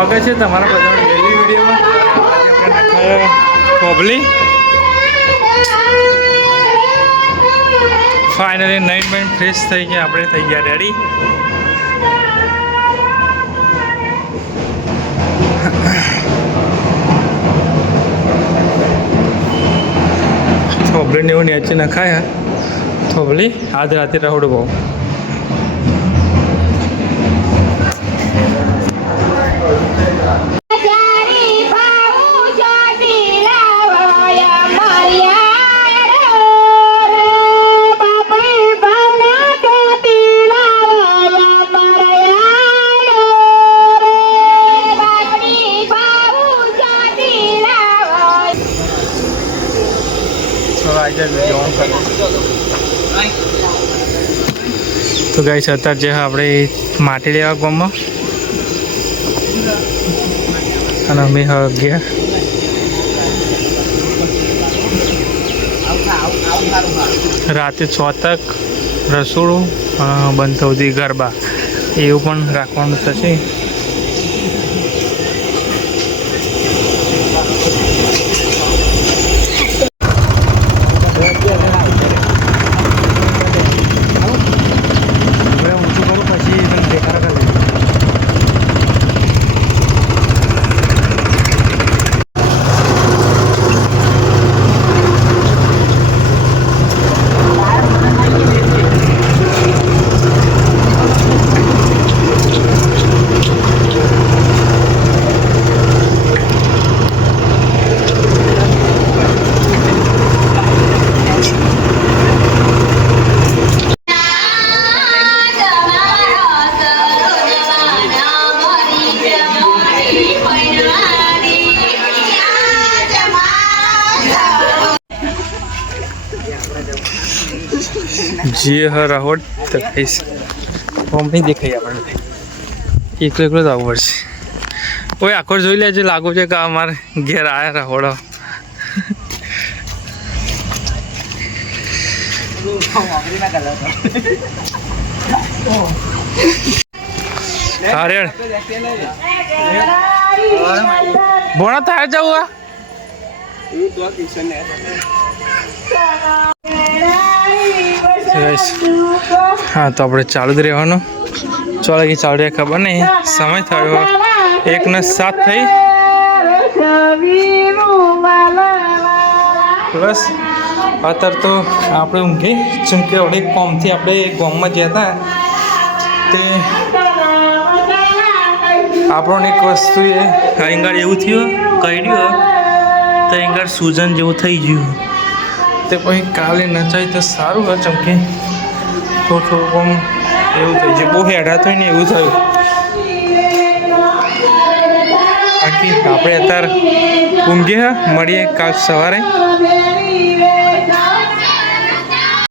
સ્વાગત છે તમારા બધાનું ડેલી વિડીયોમાં. આજે આપણે નખાયા કોબલી. ફાઇનલી નાઇટ ફ્રેશ થઈ ગયા, આપણે થઈ ગયા રેડી. થોબલીને એવું નીચે નખાયા. થોબલી આજ રાતે રહોડ બહુ તો ગાઈસ અત્યારે જે આપણે માટી લેવા ગામમાં અને અમે ગયા રાતે 6 તક રસોડું બંધ થતી ગરબા એવું પણ રાખવાનું થશે. જે રાહોડ તો કહીશ હોમ નહીં દેખાય આપણને, એકલો એકલો જ આવવું પડશે. કોઈ આખો જોઈ લેજો, લાગુ છે કે અમારે ઘેર આવ્યા રાહોડો. અરે ભોણા થાય જવું હા તો આપણે ચાલુ જ રહેવાનું. ચાલો કે ચાલુ રહે ખબર નહીં, સમય થયો 1:07 થઈ. બસ અત્યારે તો આપણે ઊંઘી ચૂંકે અઢી કોમથી આપણે ગામમાં ગયા હતા તે આપણને એક વસ્તુ એ અહીંગાડ એવું થયું કહ્યું તો અહીંગાડ સૂજન જેવું થઈ ગયું. તે પછી કાલે નચાય તો સારું હોય, ચમકે થોડું આમ એવું થઈ જાય, બહુ હેડા થાય ને એવું થયું. બાકી આપણે અત્યારે ઊંઘીએ, મળીએ કાલ સવારે.